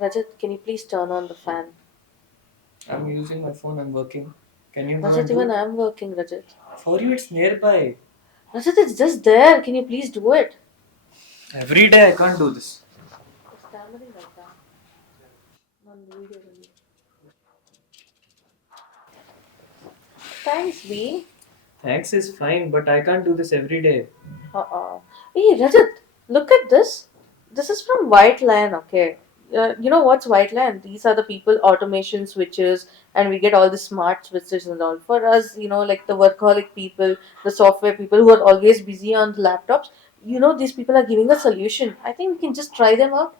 Rajat, can you please turn on the fan? I'm using my phone, I'm working. Can you go and Rajat, do even it? I'm working, Rajat. For you, it's nearby. Rajat, it's just there. Can you please do it? Every day I can't do this. Stammering like that. On the video only. Thanks, B. Thanks is fine, but I can't do this every day. Hey, Rajat, look at this. This is from White Lion, okay? You know what's White Lion? These are the people, automation switches, and we get all the smart switches and all. For us, like the workaholic people, the software people who are always busy on the laptops, these people are giving a solution. I think we can just try them out.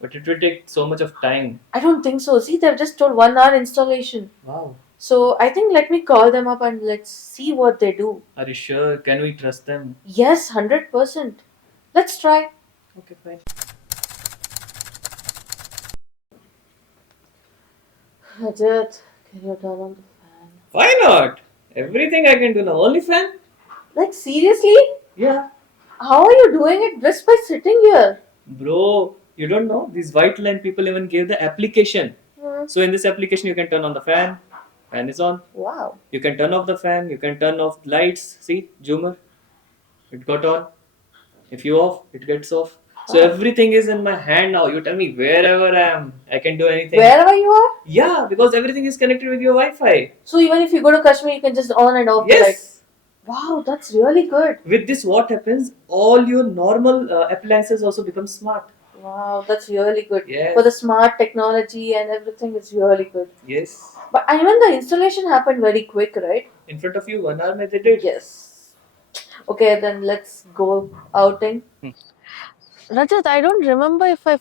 But it will take so much of time. I don't think so. See, they've just told 1 hour installation. Wow. So I think let me call them up and let's see what they do. Are you sure? Can we trust them? Yes, 100%. Let's try. Okay, fine. Rajat, can you turn on the fan? Why not? Everything I can do now. Only fan? Like, seriously? Yeah. How are you doing it just by sitting here? Bro, you don't know? These white line people even gave the application. So in this application, you can turn on the fan. Fan is on. Wow. You can turn off the fan. You can turn off lights. See, Zoomer. It got on. If you off, it gets off. So everything is in my hand now. You tell me wherever I am, I can do anything. Wherever you are? Yeah, because everything is connected with your Wi-Fi. So even if you go to Kashmir, you can just on and off the light. Yes. Wow, that's really good. With this, what happens? All your normal appliances also become smart. Wow, that's really good. Yes. For the smart technology and everything, it's really good. Yes. But I mean, the installation happened very quick, right? In front of you, 1 hour mein they did. Yes. Okay, then let's go outing. Rajat, I don't remember if I,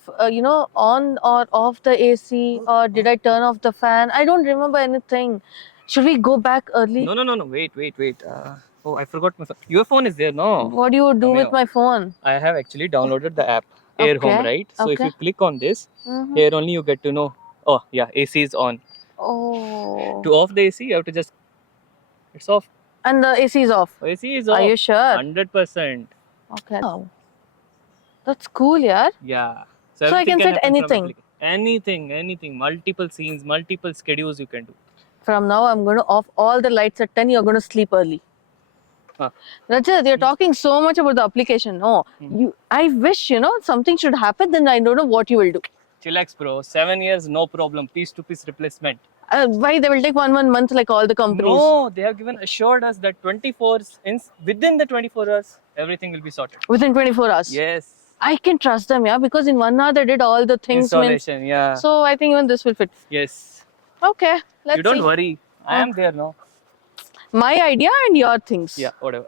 on or off the AC or did I turn off the fan. I don't remember anything. Should we go back early? No. Wait. Oh, I forgot my phone. Your phone is there, no? What do you do with my phone? I have actually downloaded the app Air Home, Okay, right? So if okay. you click on this, Mhm. here only you get to know. Oh yeah, AC is on. Oh. To off the AC, you have to just. It's off. And the AC is off. AC is Are off. you sure? 100%. Okay. Wow. That's cool, yeah. Yeah. So I everything can set happen from anything. anything. Multiple scenes, multiple schedules you can do. From now, I'm going to off all the lights at 10. You're going to sleep early. Huh. Rajat, you're talking so much about the application. No, I wish, something should happen, then I don't know what you will do. Chillax, bro. 7 years, no problem. Piece to piece replacement. Why they will take one month like all the companies? No, they have given assured us that 24 within the 24 hours, everything will be sorted. Within 24 hours? Yes. I can trust them, yeah, because in 1 hour they did all the things. Installation, yeah. So I think even this will fit. Yes. Okay, let's You don't see. worry. I am there now. My idea and your things. Yeah, whatever.